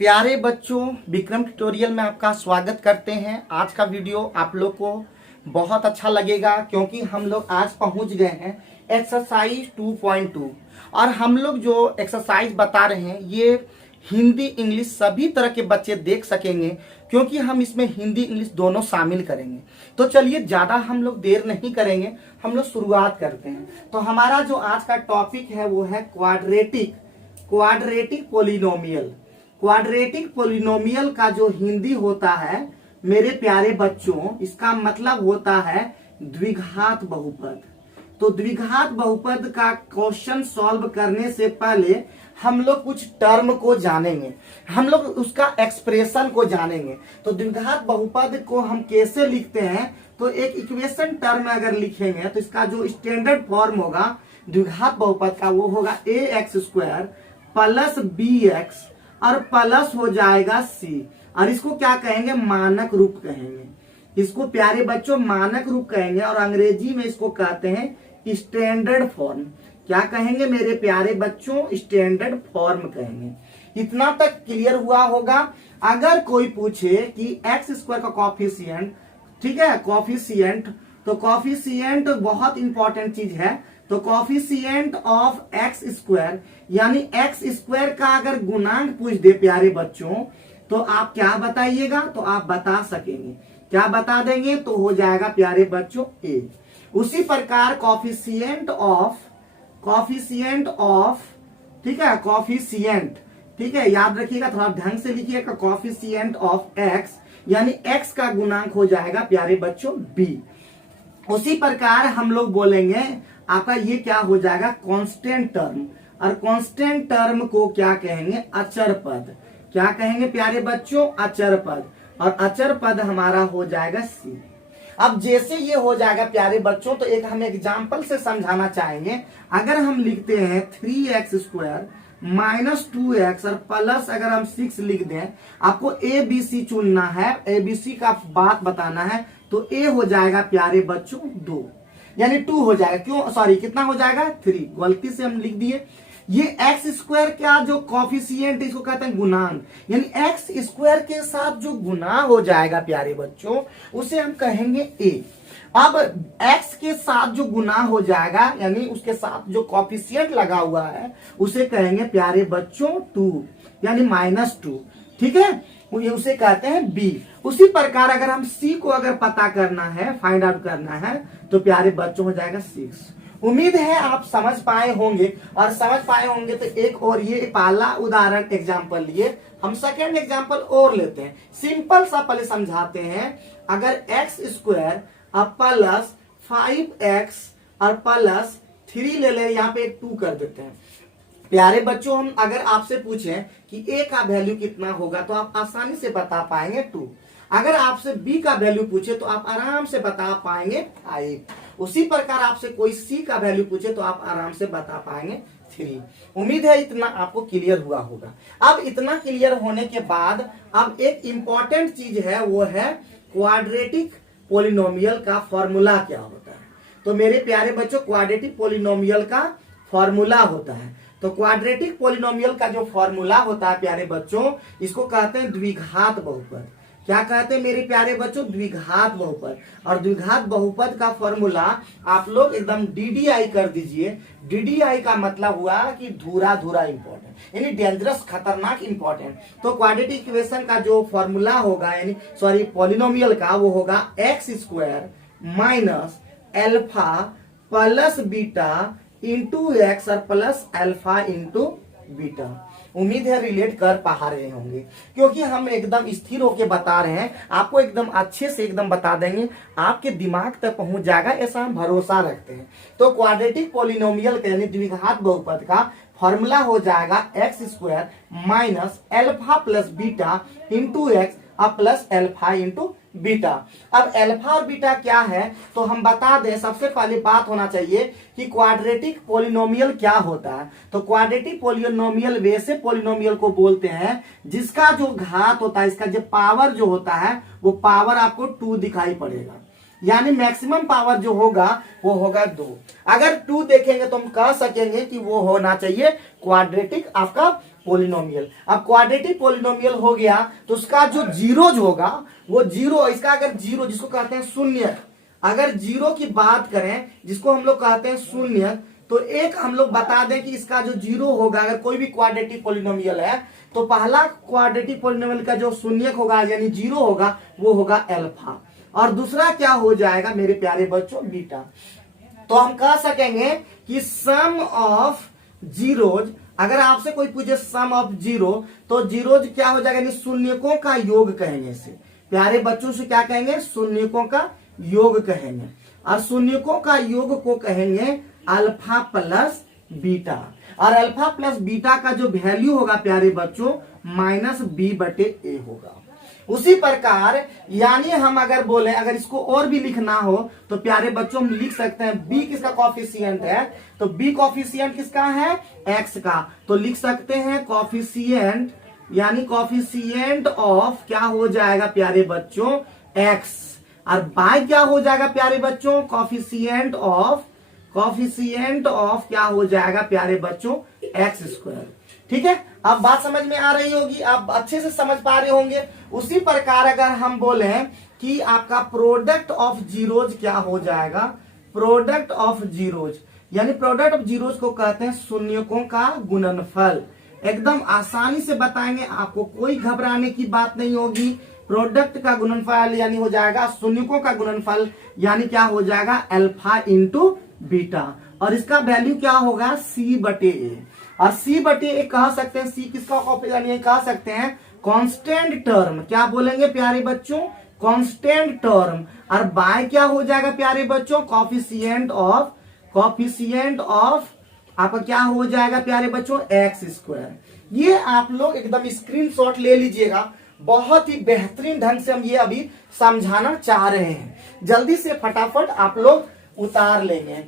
प्यारे बच्चों, विक्रम ट्यूटोरियल में आपका स्वागत करते हैं। आज का वीडियो आप लोग को बहुत अच्छा लगेगा क्योंकि हम लोग आज पहुंच गए हैं एक्सरसाइज 2.2 और हम लोग जो एक्सरसाइज बता रहे हैं ये हिंदी इंग्लिश सभी तरह के बच्चे देख सकेंगे क्योंकि हम इसमें हिंदी इंग्लिश दोनों शामिल करेंगे। तो चलिए ज़्यादा हम लोग देर नहीं करेंगे, हम लोग शुरुआत करते हैं। तो हमारा जो आज का टॉपिक है वो है क्वाड्रेटिक पोलिनोमियल। क्वाड्रेटिक पोलिनोमियल का जो हिंदी होता है मेरे प्यारे बच्चों, इसका मतलब होता है द्विघात बहुपद। तो द्विघात बहुपद का क्वेश्चन सॉल्व करने से पहले हम लोग कुछ टर्म को जानेंगे, हम लोग उसका एक्सप्रेशन को जानेंगे। तो द्विघात बहुपद को हम कैसे लिखते हैं, तो एक इक्वेशन टर्म अगर लिखेंगे तो इसका जो स्टैंडर्ड फॉर्म होगा द्विघात बहुपद का वो होगा ax² प्लस bx और प्लस हो जाएगा c, और इसको क्या कहेंगे, मानक रूप कहेंगे। इसको प्यारे बच्चों मानक रूप कहेंगे और अंग्रेजी में इसको कहते हैं स्टैंडर्ड फॉर्म। क्या कहेंगे मेरे प्यारे बच्चों, स्टैंडर्ड फॉर्म कहेंगे। इतना तक क्लियर हुआ होगा। अगर कोई पूछे कि x² का कॉफिशिएंट, ठीक है, कॉफिशिएंट, तो कॉफिशिएंट बहुत इंपॉर्टेंट चीज है। तो कॉफिशिएंट ऑफ x² यानी x² का अगर गुणांक पूछ दे प्यारे बच्चों तो आप क्या बताइएगा, तो आप बता सकेंगे। क्या बता देंगे, तो हो जाएगा प्यारे बच्चों a। उसी प्रकार कॉफिशिएंट ऑफ, ठीक है, कॉफिशिएंट, ठीक है, याद रखिएगा, थोड़ा ढंग से लिखिएगा। कॉफिशिएंट ऑफ x यानी x का गुणांक हो जाएगा प्यारे बच्चों b। उसी प्रकार हम लोग बोलेंगे आपका ये क्या हो जाएगा, कांस्टेंट टर्म, और कांस्टेंट टर्म को क्या कहेंगे, अचर पद। क्या कहेंगे प्यारे बच्चों, अचर पद, और अचर पद हमारा हो जाएगा c। अब जैसे ये हो जाएगा प्यारे बच्चों तो एक हम एग्जांपल से समझाना चाहेंगे। अगर हम लिखते हैं 3x² माइनस 2x और प्लस अगर हम 6 लिख दें, आपको a b c चुनना है, a b c का बात बताना है, तो a हो जाएगा प्यारे बच्चों 2 यानी 2 हो जाएगा। क्यों, सॉरी, कितना हो जाएगा 3, गलती से हम लिख दिए। ये x² का जो कॉफिशिएंट इसको कहते हैं गुणांक, यानी x² के साथ जो गुना हो जाएगा प्यारे बच्चों उसे हम कहेंगे a। अब x के साथ जो गुना हो जाएगा यानी उसके साथ जो कॉफिशिएंट लगा हुआ है उसे कहेंगे प्यारे बच्चों 2 यानी -2, ठीक है, ये उसे कहते हैं b। उसी प्रकार अगर हम c को अगर पता करना है, फाइंड आउट करना है, तो प्यारे बच्चों हो जाएगा 6। उम्मीद है आप समझ पाए होंगे, और समझ पाए होंगे तो एक और ये पहला उदाहरण एग्जांपल लिए, हम सेकेंड एग्जांपल और लेते हैं। सिंपल सा पहले समझाते हैं। अगर x² और प्लस 5x और प्लस 3 ले ले, यहाँ पे एक 2 कर देते हैं। प्यारे बच्चों हम अगर आपसे पूछें कि a का वैल्यू कितना होगा तो आप आसानी से बता पाएंगे 2। अगर आपसे b का वैल्यू पूछे तो आप आराम से बता पाएंगे 5। उसी प्रकार आपसे कोई c का वैल्यू पूछे तो आप आराम से बता पाएंगे 3। उम्मीद है इतना आपको क्लियर हुआ होगा। अब इतना क्लियर होने के बाद अब एक इंपॉर्टेंट चीज है, वो है क्वाड्रेटिक पोलिनोमियल का फॉर्मूला क्या होता है। तो मेरे प्यारे बच्चों क्वाड्रेटिक पोलिनोमियल का फॉर्मूला होता है, तो क्वाड्रेटिक पोलिनोमियल का जो फॉर्मूला होता है प्यारे बच्चों इसको कहते हैं द्विघात बहुपद। क्या कहते हैं मेरे प्यारे बच्चों, द्विघात बहुपद। और द्विघात बहुपद का फॉर्मूला आप लोग एकदम DDI कर दीजिए। DDI का मतलब हुआ कि धुरा धुरा इंपॉर्टेंट, यानी डेंजरस, खतरनाक इंपॉर्टेंट। तो क्वाड्रेटिक इक्वेशन का जो फॉर्मूला होगा, यानी सॉरी पोलिनोमियल का, वो होगा x² minus alpha plus beta into x और प्लस अल्फा इंटू बीटा। उम्मीद है रिलेट कर पा रहे होंगे क्योंकि हम एकदम स्थिर होके बता रहे हैं, आपको एकदम अच्छे से एकदम बता देंगे, आपके दिमाग तक पहुंच जाएगा, ऐसा हम भरोसा रखते हैं। तो क्वाड्रेटिक पोलिनोमियल यानी द्विघात बहुपद का फॉर्मूला हो जाएगा x² minus alpha plus beta into x और प्लस अल्फा इंटू बीटा। अब अल्फा और बीटा क्या है तो हम बता दें। सबसे पहले बात होना चाहिए कि क्वाड्रेटिक पोलिनोमियल क्या होता है। तो क्वाड्रेटिक पोलिनोमियल वैसे पोलिनोमियल को बोलते हैं जिसका जो घात होता है, इसका जो पावर जो होता है वो पावर आपको 2 दिखाई पड़ेगा, यानी मैक्सिमम पावर जो होगा वो होगा 2। अगर 2 देखेंगे तो हम कह सकेंगे कि वो होना चाहिए क्वाड्रेटिक आपका पोलिनोमियल। अब क्वाड्रेटिक पोलिनोमियल हो गया तो उसका जो जीरोज होगा वो जीरो, इसका अगर जीरो जिसको कहते हैं शून्य, अगर जीरो की बात करें जिसको हम लोग कहते हैं शून्य, तो एक हम लोग बता दें कि इसका जो जीरो होगा अगर कोई भी क्वाड्रेटिक पोलिनोमियल है तो पहला क्वाड्रेटिक पोलिनोमियल का जो शून्यक होगा यानी जीरो होगा वो होगा अल्फा, और दूसरा क्या हो जाएगा मेरे प्यारे बच्चों बीटा। तो हम कह सकेंगे कि सम ऑफ जीरोज, अगर आपसे कोई पूछे सम ऑफ जीरो तो जीरोज क्या हो जाएगा, यानी शून्यकों का योग कहेंगे इसे, प्यारे बच्चों से क्या कहेंगे, शून्यकों का योग कहेंगे, और शून्यकों का योग को कहेंगे अल्फा प्लस बीटा, और अल्फा प्लस बीटा का जो वैल्यू होगा प्यारे बच्चों -b/a होगा। उसी प्रकार यानी हम अगर बोले, अगर इसको और भी लिखना हो तो प्यारे बच्चों हम लिख सकते हैं b किसका कॉफिशिएंट है, तो b कॉफिशिएंट किसका है, x का, तो लिख सकते हैं कॉफिशिएंट यानी कॉफिशिएंट ऑफ क्या हो जाएगा प्यारे बच्चों x, और बाय क्या हो जाएगा प्यारे बच्चों कॉफिशिएंट ऑफ क्या हो जाएगा प्यारे बच्चों x²। ठीक है, अब बात समझ में आ रही होगी, आप अच्छे से समझ पा रहे होंगे। उसी प्रकार अगर हम बोले कि आपका प्रोडक्ट ऑफ जीरोज क्या हो जाएगा, प्रोडक्ट ऑफ जीरोज यानी प्रोडक्ट ऑफ जीरोज को कहते हैं शून्यकों का गुणनफल। एकदम आसानी से बताएंगे, आपको कोई घबराने की बात नहीं होगी। प्रोडक्ट का गुणनफल यानी हो जाएगा शून्यकों का गुणनफल, यानी क्या हो जाएगा अल्फा इंटू बीटा, और इसका वैल्यू क्या होगा c/a, और c/a कह सकते हैं, c किसका यानी कह सकते हैं कांस्टेंट टर्म, क्या बोलेंगे प्यारे बच्चों कांस्टेंट टर्म, और बाय क्या हो जाएगा प्यारे बच्चों कॉफिशिएंट ऑफ आपका क्या हो जाएगा प्यारे बच्चों x²। ये आप लोग एकदम स्क्रीनशॉट ले लीजिएगा, बहुत ही बेहतरीन ढंग से हम ये अभी समझाना चाह रहे हैं, जल्दी से फटाफट आप लोग उतार लेंगे।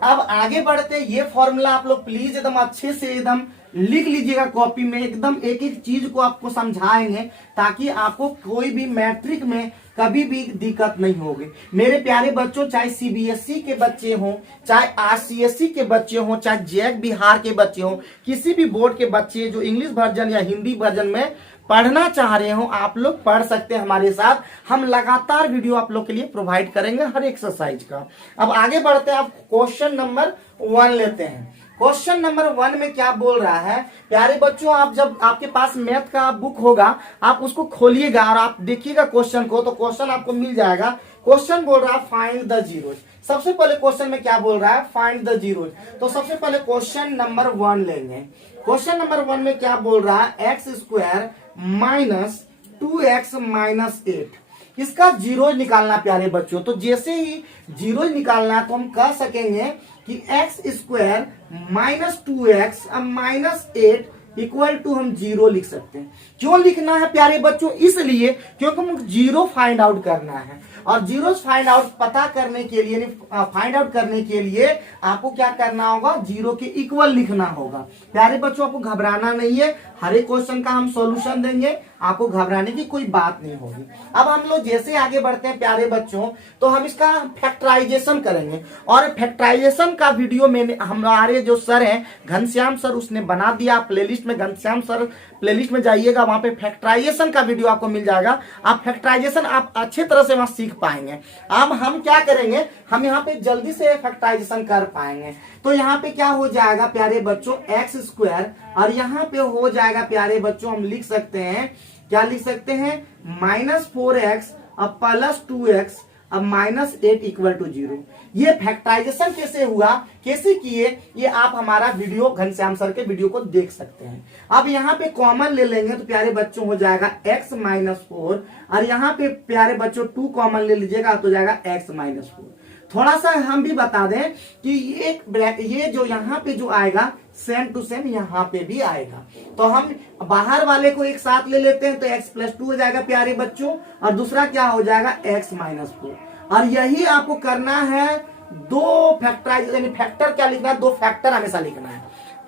अब आगे बढ़ते, ये फॉर्मूला आप लोग प्लीज एकदम अच्छे से एकदम लिख लीजिएगा कॉपी में, एकदम एक एक चीज को आपको समझाएंगे ताकि आपको कोई भी मैट्रिक में कभी भी दिक्कत नहीं होगी। मेरे प्यारे बच्चों, चाहे सीबीएसई के बच्चे हों, चाहे आरसीएसई के बच्चे हों, चाहे जैक बिहार के बच्चे हों, किसी भी बोर्ड के बच्चे जो इंग्लिश वर्जन या हिंदी वर्जन में पढ़ना चाह रहे हो, आप लोग पढ़ सकते हैं हमारे साथ। हम लगातार वीडियो आप लोग के लिए प्रोवाइड करेंगे हर एक्सरसाइज का। अब आगे बढ़ते हैं, आप क्वेश्चन नंबर 1 लेते हैं। क्वेश्चन नंबर 1 में क्या बोल रहा है प्यारे बच्चों, आप जब आपके पास मैथ का बुक होगा आप उसको खोलिएगा और आप देखिएगा क्वेश्चन को, तो क्वेश्चन आपको मिल जाएगा। क्वेश्चन बोल रहा है फाइंड द जीरोज। सबसे पहले क्वेश्चन में क्या बोल रहा है, फाइंड द जीरोज। तो सबसे पहले क्वेश्चन नंबर 1 लेंगे। क्वेश्चन नंबर 1 में क्या बोल रहा है, x² माइनस 2x माइनस 8, इसका जीरोज निकालना प्यारे बच्चों। तो जैसे ही जीरोज निकालना है तो हम कह सकेंगे कि x² minus 2x minus 8 equal to हम 0 लिख सकते हैं। क्यों लिखना है प्यारे बच्चों, इसलिए क्योंकि हम जीरो फाइंड आउट करना है, और जीरो फाइंड आउट पता करने के लिए, फाइंड आउट करने के लिए आपको क्या करना होगा, जीरो के इक्वल लिखना होगा। प्यारे बच्चों आपको घबराना नहीं है, हर एक क्वेश्चन का हम सॉल्यूशन देंगे, आपको घबराने की कोई बात नहीं होगी। अब हम लोग जैसे आगे बढ़ते हैं प्यारे बच्चों, तो हम इसका फैक्टराइजेशन करेंगे, और फैक्टराइजेशन का वीडियो मैंने हमारे जो सर हैं घनश्याम सर उसने बना दिया। प्लेलिस्ट में घनश्याम सर प्लेलिस्ट में जाइएगा, वहां पे फैक्टराइजेशन का वीडियो आपको मिल जाएगा। आप फैक्टराइजेशन आप अच्छे तरह से वहां सीख पाएंगे। अब हम क्या करेंगे, हम यहाँ पे जल्दी से फैक्टराइजेशन कर पाएंगे। तो यहाँ पे क्या हो जाएगा प्यारे बच्चों x², और यहाँ पे हो जाएगा प्यारे बच्चों, हम लिख सकते हैं, क्या लिख सकते हैं, -4x अब प्लस 2x अब -8 इक्वल टू 0। ये फैक्टराइजेशन कैसे हुआ, कैसे किए, ये आप हमारा वीडियो घनश्याम सर के वीडियो को देख सकते हैं। अब यहाँ पे कॉमन ले लेंगे तो प्यारे बच्चों हो जाएगा x -4, और यहाँ पे प्यारे बच्चों 2 कॉमन ले लीजिएगा तो जाएगा x -4। थोड़ा सा हम भी बता दें कि ये जो यहाँ पे जो आएगा सेम टू सेम यहाँ पे भी आएगा। तो हम बाहर वाले को एक साथ ले लेते हैं तो x+2 हो जाएगा प्यारे बच्चों, और दूसरा क्या हो जाएगा x -4। और यही आपको करना है, दो फैक्टराइज यानी फैक्टर क्या लिखना है, 2 फैक्टर हमेशा लिखना है।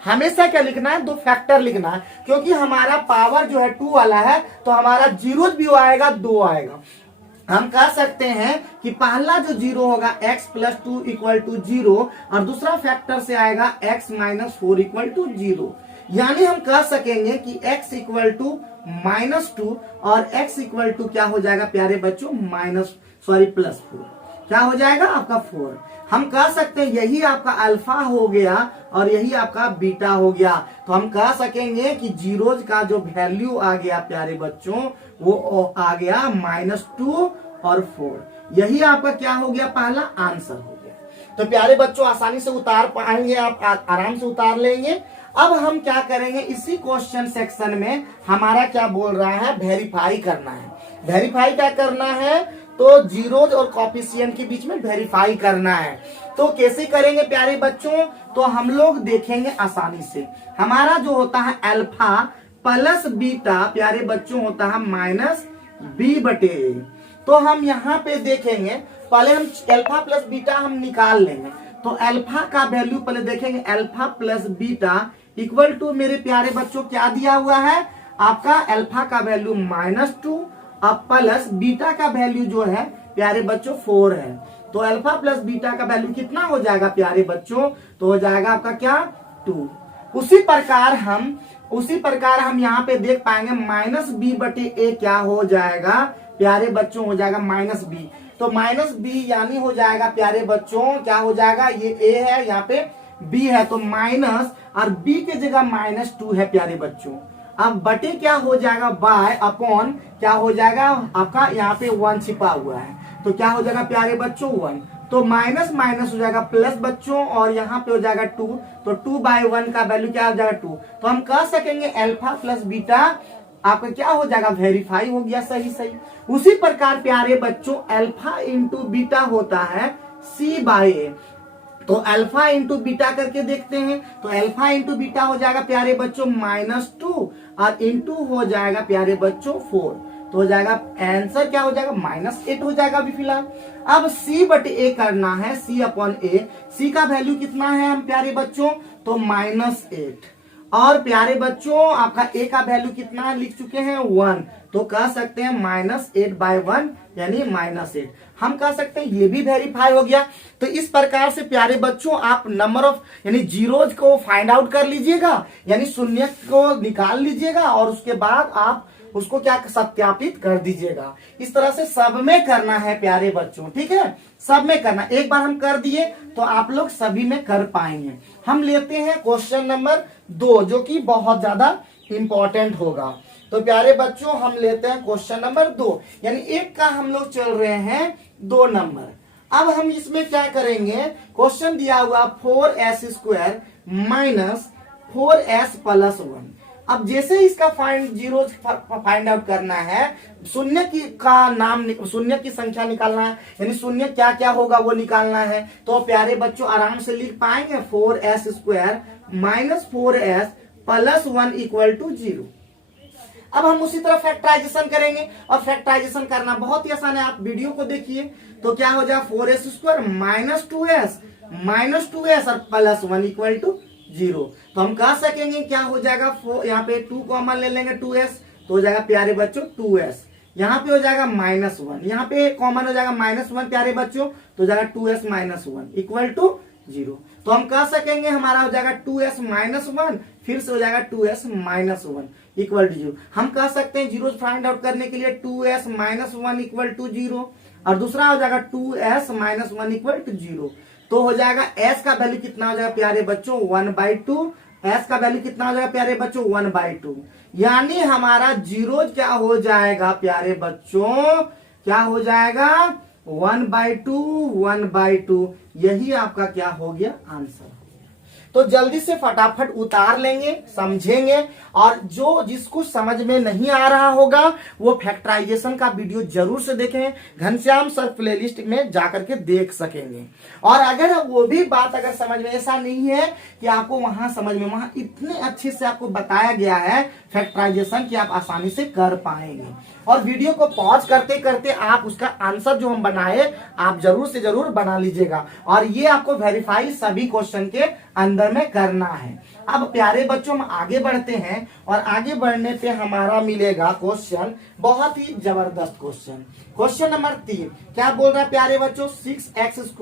हमेशा क्या लिखना है, 2 फैक्टर लिखना है, क्योंकि हमारा पावर जो है 2 वाला है, तो हमारा जीरोज भी आएगा, 2 आएगा। हम कह सकते हैं कि पहला जो 0 होगा x+2 इक्वल टू 0, और दूसरा फैक्टर से आएगा x -4 इक्वल टू 0। यानी हम कह सकेंगे कि x इक्वल टू -2 और x इक्वल टू क्या हो जाएगा प्यारे बच्चों +4, क्या हो जाएगा आपका 4। हम कह सकते हैं यही आपका अल्फा हो गया और यही आपका बीटा हो गया। तो हम कह सकेंगे कि जीरोज का जो वैल्यू आ गया प्यारे बच्चों वो आ गया -2 और 4। यही आपका क्या हो गया, पहला आंसर हो गया। तो प्यारे बच्चों आसानी से उतार पाएंगे, आप आराम से उतार लेंगे। अब हम क्या करेंगे, इसी क्वेश्चन सेक्शन में हमारा क्या बोल रहा है, वेरीफाई करना है। वेरीफाई क्या करना है, तो जीरोज और कोफिशिएंट के बीच में वेरीफाई करना है। तो कैसे करेंगे प्यारे बच्चों, तो हम लोग देखेंगे आसानी से। हमारा जो होता है अल्फा प्लस बीटा प्यारे बच्चों होता है -b/a। तो हम यहाँ पे देखेंगे, पहले हम अल्फा प्लस बीटा हम निकाल लेंगे। तो अल्फा का वैल्यू पहले देखेंगे, alpha plus beta equal to मेरे प्यारे बच्चों क्या दिया हुआ है, आपका अल्फा का वैल्यू -2 अब प्लस बीटा का वैल्यू जो है प्यारे बच्चों 4 है। तो अल्फा प्लस बीटा का वैल्यू कितना हो जाएगा प्यारे बच्चों, तो हो जाएगा आपका क्या 2। उसी प्रकार हम यहाँ पे देख पाएंगे -b/a क्या हो जाएगा प्यारे बच्चों, हो जाएगा -b। तो -b यानी हो जाएगा प्यारे बच्चों क्या हो जाएगा, ये a है यहाँ पे b है, तो माइनस और b के जगह -2 है प्यारे बच्चों। अब बटे क्या हो जाएगा, बाय अपॉन क्या हो जाएगा आपका, यहाँ पे 1 छिपा हुआ है, तो क्या हो जाएगा प्यारे बच्चों 1। तो माइनस माइनस हो जाएगा प्लस बच्चों, और यहाँ पे हो जाएगा 2, तो 2/1 का वैल्यू क्या हो जाएगा 2। तो हम कह सकेंगे अल्फा प्लस बीटा आपका क्या हो जाएगा, वेरीफाई हो गया, सही। उसी प्रकार प्यारे बच्चों अल्फा इंटू बीटा होता है c/a। तो अल्फा इंटू बीटा करके देखते हैं, तो अल्फा इंटू बीटा हो जाएगा प्यारे बच्चों -2 और इंटू हो जाएगा प्यारे बच्चों 4। तो हो जाएगा आंसर क्या हो जाएगा -8 हो जाएगा अभी फिलहाल। अब c/a करना है, c/a। c का वैल्यू कितना है हम प्यारे बच्चों, तो -8। और प्यारे बच्चों आपका a का वैल्यू कितना लिख चुके हैं 1, तो कह सकते हैं -8/1 यानी -8। हम कह सकते हैं ये भी वेरीफाई हो गया। तो इस प्रकार से प्यारे बच्चों आप नंबर ऑफ यानी जीरोज को फाइंड आउट कर लीजिएगा, यानी शून्य को निकाल लीजिएगा और उसके बाद आप उसको क्या सत्यापित कर दीजिएगा। इस तरह से सब में करना है प्यारे बच्चों, ठीक है, सब में करना। एक बार हम कर दिए तो आप लोग सभी में कर पाएंगे। हम लेते हैं क्वेश्चन नंबर 2 जो कि बहुत ज्यादा इंपॉर्टेंट होगा। तो प्यारे बच्चों हम लेते हैं क्वेश्चन नंबर 2, यानी एक का हम लोग चल रहे हैं 2 नंबर। अब हम इसमें क्या करेंगे, क्वेश्चन दिया हुआ 4s² माइनस 4s + 1। अब जैसे इसका जीरो फाइंड आउट करना है, शून्य की का नाम, शून्य की संख्या निकालना है, यानी शून्य क्या क्या होगा वो निकालना है। तो प्यारे बच्चों आराम से लिख पाएंगे 4s² माइनस 4s + 1 = 0। अब हम उसी तरह फैक्टराइजेशन करेंगे, और फैक्टराइजेशन करना बहुत ही आसान है, आप वीडियो को देखिए। तो क्या हो जाएगा 4s² माइनस 2s और + 1 = 0। तो हम कह सकेंगे क्या हो जाएगा, यहाँ पे 2 कॉमन ले लेंगे 2s, तो हो जाएगा प्यारे बच्चों 2s। यहाँ पे हो जाएगा -1, यहाँ पे कॉमन हो जाएगा -1 प्यारे बच्चों, तो हो जाएगा 2s - 1 = 0। तो हम कह सकेंगे हमारा हो जाएगा 2s - 1, फिर से हो जाएगा 2s - 1 = 0। हम कह सकते हैं जीरो फाइंड आउट करने के लिए 2s - 1 = 0, और दूसरा हो जाएगा 2s - 1 = 0। तो हो जाएगा s का वैल्यू कितना हो जाएगा प्यारे बच्चों 1/2। s का वैल्यू कितना हो जाएगा प्यारे बच्चों 1/2, यानी हमारा जीरो क्या हो जाएगा प्यारे बच्चों, क्या हो जाएगा 1/2। यही आपका क्या हो गया आंसर। तो जल्दी से फटाफट उतार लेंगे, समझेंगे, और जो जिसको समझ में नहीं आ रहा होगा वो फैक्टराइजेशन का वीडियो जरूर से देखें, घनश्याम सर प्लेलिस्ट में जाकर के देख सकेंगे। और अगर वो भी बात अगर समझ में ऐसा नहीं है कि आपको वहां समझ में, वहां इतने अच्छे से आपको बताया गया है फैक्टराइजेशन कि आप आसानी से कर पाएंगे। और वीडियो को पॉज करते करते आप उसका आंसर जो हम बनाए आप जरूर से जरूर बना लीजिएगा, और ये आपको वेरीफाई सभी क्वेश्चन के अंदर में करना है। अब प्यारे बच्चों हम आगे बढ़ते हैं, और आगे बढ़ने पे हमारा मिलेगा क्वेश्चन बहुत ही जबरदस्त क्वेश्चन। क्वेश्चन नंबर 3 क्या बोल रहा है प्यारे बच्चों, 6x² -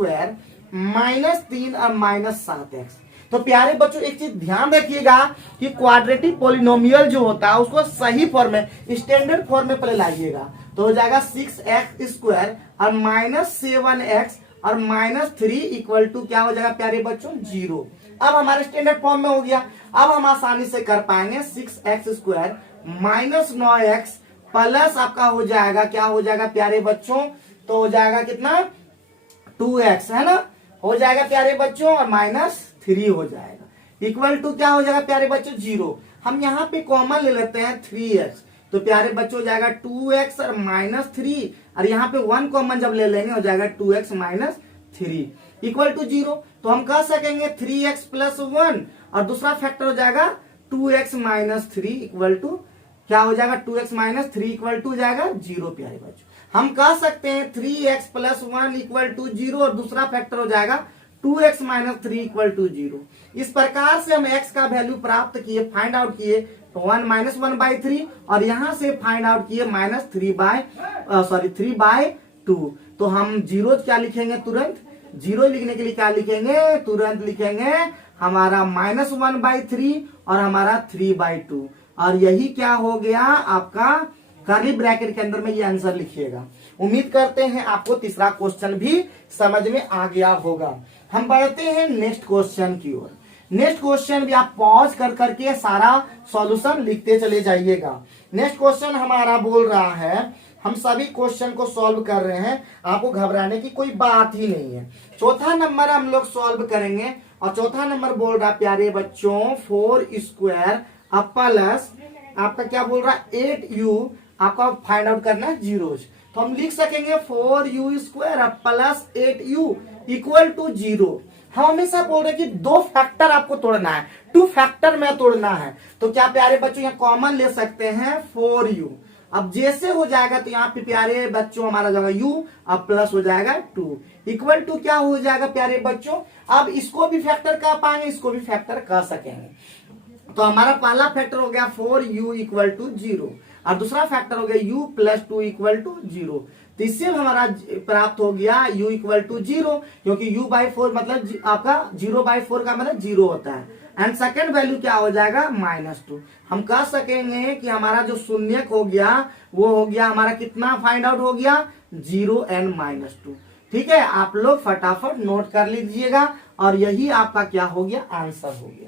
3 और -7x। तो प्यारे बच्चों एक चीज ध्यान रखिएगा कि क्वाड्रेटिक पॉलिनोमियल जो होता है उसको सही फॉर्म में, स्टैंडर्ड फॉर्म में पहले लाइएगा। तो हो जाएगा 6x² और -7x और -3 इक्वल टू क्या हो जाएगा प्यारे बच्चों 0। अब हमारे स्टैंडर्ड फॉर्म में हो गया। अब हम आसानी से कर पाएंगे 6x² -9x प्लस आपका हो जाएगा, क्या हो जाएगा प्यारे बच्चों, तो हो जाएगा कितना 2x है ना, हो जाएगा प्यारे बच्चों, और -3 हो जाएगा इक्वल टू क्या हो जाएगा प्यारे बच्चों 0। हम यहाँ पे कॉमन ले लेते हैं 3x, तो प्यारे बच्चों हो जाएगा 2x और -3, और यहाँ पे 1 कॉमन जब ले लेंगे हो जाएगा 2x -3 इक्वल टू 0। तो हम कह सकेंगे 3x + 1 और दूसरा फैक्टर हो जाएगा 2x -3 इक्वल टू क्या हो जाएगा 2x -3 इक्वल टू जाएगा 0 प्यारे बच्चों। हम कह सकते हैं 3x + 1 इक्वल टू 0 और दूसरा फैक्टर हो जाएगा 2x -3 इक्वल टू 0। इस प्रकार से हम x का वैल्यू प्राप्त किए, फाइंड आउट किए, तो 1 और यहां से फाइंड आउट किए -3/2। तो हम 0 क्या लिखेंगे, तुरंत 0 लिखने के लिए क्या लिखेंगे, तुरंत लिखेंगे हमारा -1/3 और हमारा 3/2, और यही क्या हो गया आपका कर्ली ब्रैकेट के अंदर में ये आंसर लिखिएगा। उम्मीद करते हैं आपको तीसरा क्वेश्चन भी समझ में आ गया होगा। हम बढ़ते हैं नेक्स्ट क्वेश्चन की ओर। नेक्स्ट क्वेश्चन भी आप पॉज कर करके सारा सॉल्यूशन लिखते चले जाइएगा। नेक्स्ट क्वेश्चन हमारा बोल रहा है, हम सभी क्वेश्चन को सॉल्व कर रहे हैं, आपको घबराने की कोई बात ही नहीं है। चौथा नंबर हम लोग सॉल्व करेंगे, और चौथा नंबर बोल रहा है प्यारे बच्चों 4² प्लस आपका क्या बोल रहा है 8u, आपका फाइंड आउट करना है जीरोज। तो हम लिख सकेंगे 4u² plus 8u equal to 0। हम हमेशा बोल रहे हैं कि 2 फैक्टर आपको तोड़ना है, 2 फैक्टर में तोड़ना है। तो क्या प्यारे बच्चों यहाँ कॉमन ले सकते हैं 4u। अब जैसे हो जाएगा तो यहाँ पे प्यारे बच्चों हमारा जाएगा u, अब प्लस हो जाएगा 2 इक्वल टू क्या हो जाएगा प्यारे बच्चों, अब इसको भी फैक्टर कर पाएंगे, इसको भी फैक्टर कर सकेंगे। तो हमारा पहला फैक्टर हो गया 4u इक्वल टू 0 और दूसरा फैक्टर हो गया u + 2 इक्वल टू 0। तो इससे हमारा प्राप्त हो गया u इक्वल टू 0, क्योंकि u/4 मतलब आपका 0/4 का मतलब 0 होता है। एंड सेकेंड वैल्यू क्या हो जाएगा -2। हम कह सकेंगे कि हमारा जो शून्यक हो गया वो हो गया हमारा कितना फाइंड आउट हो गया 0 एंड -2। ठीक है, आप लोग फटाफट नोट कर लीजिएगा, और यही आपका क्या हो गया आंसर हो गया।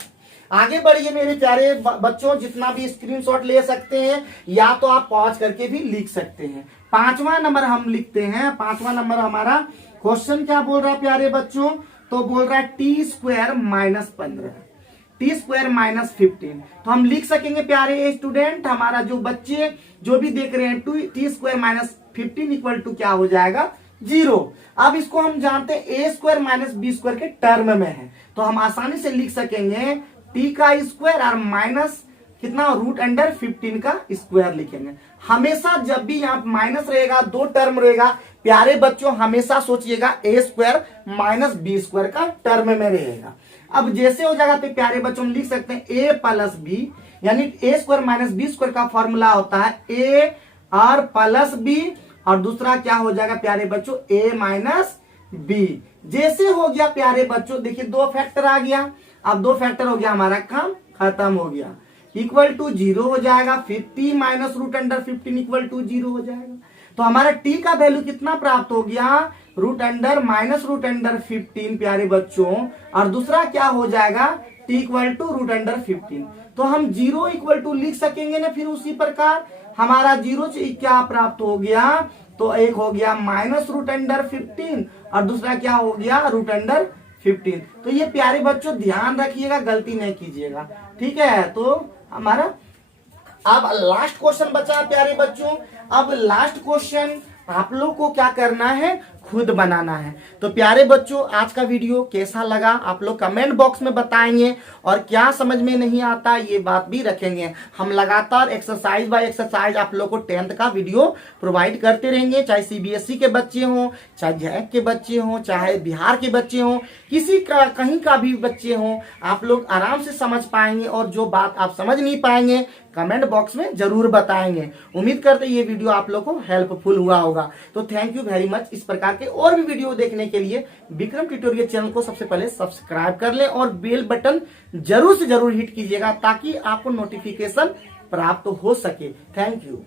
आगे बढ़िए मेरे प्यारे बच्चों, जितना भी स्क्रीनशॉट ले सकते हैं या तो आप पॉज करके भी लिख सकते हैं। 5वां नंबर हम लिखते हैं। 5वां नंबर हमारा क्वेश्चन क्या बोल रहा है प्यारे बच्चों, तो बोल रहा है t² -15 t² -15। तो हम लिख सकेंगे प्यारे स्टूडेंट, हमारा जो बच्चे जो भी देख रहे हैं t² -15 इक्वल टू क्या हो जाएगा 0। अब इसको हम जानते हैं a² - b² के टर्म में है, तो हम आसानी से लिख सकेंगे t का स्क्वायर और माइनस कितना √15 का स्क्वायर लिखेंगे। हमेशा जब भी यहाँ माइनस रहेगा, 2 टर्म रहेगा प्यारे बच्चों, हमेशा सोचिएगा a² - b² का टर्म में रहेगा। अब जैसे हो जाएगा तो प्यारे बच्चों हम लिख सकते हैं a + b, यानी a² - b² का फॉर्मूला होता है a r + b, और दूसरा क्या हो जाएगा प्यारे बच्चों a - b। जैसे हो गया प्यारे बच्चों, देखिए 2 फैक्टर आ गया, अब 2 फैक्टर हो गया, हमारा काम खत्म हो गया, इक्वल टू 0 हो जाएगा। फिर t - √15 इक्वल टू 0 हो जाएगा। तो हमारा t का वैल्यू कितना प्राप्त हो गया √15 प्यारे बच्चों, और दूसरा क्या हो जाएगा t इक्वल टू √15। तो हम 0 इक्वल टू लिख सकेंगे ना। फिर उसी प्रकार हमारा 0 से क्या प्राप्त हो गया, तो एक हो गया -√15 और दूसरा क्या हो गया √15। तो ये प्यारे बच्चों ध्यान रखिएगा, गलती नहीं कीजिएगा। ठीक है, तो हमारा अब लास्ट क्वेश्चन बचा प्यारे बच्चों। अब लास्ट क्वेश्चन आप लोग को क्या करना है, खुद बनाना है। तो प्यारे बच्चों आज का वीडियो कैसा लगा आप लोग कमेंट बॉक्स में बताएंगे, और क्या समझ में नहीं आता ये बात भी रखेंगे। हम लगातार एक्सरसाइज बाय एक्सरसाइज आप लोग को 10th का वीडियो प्रोवाइड करते रहेंगे, चाहे CBSE के बच्चे हों, चाहे JAC के बच्चे हों, चाहे बिहार के बच्चे हों, किसी का कहीं का भी बच्चे हों, आप लोग आराम से समझ पाएंगे, और जो बात आप समझ नहीं पाएंगे कमेंट बॉक्स में जरूर बताएंगे। उम्मीद करते ये वीडियो आप लोग को हेल्पफुल हुआ होगा। तो थैंक यू वेरी मच। इस प्रकार प्रकार के और भी वीडियो देखने के लिए विक्रम ट्यूटोरियल चैनल को सबसे पहले सब्सक्राइब कर ले और बेल बटन जरूर से जरूर हिट कीजिएगा ताकि आपको नोटिफिकेशन प्राप्त हो सके। Thank you.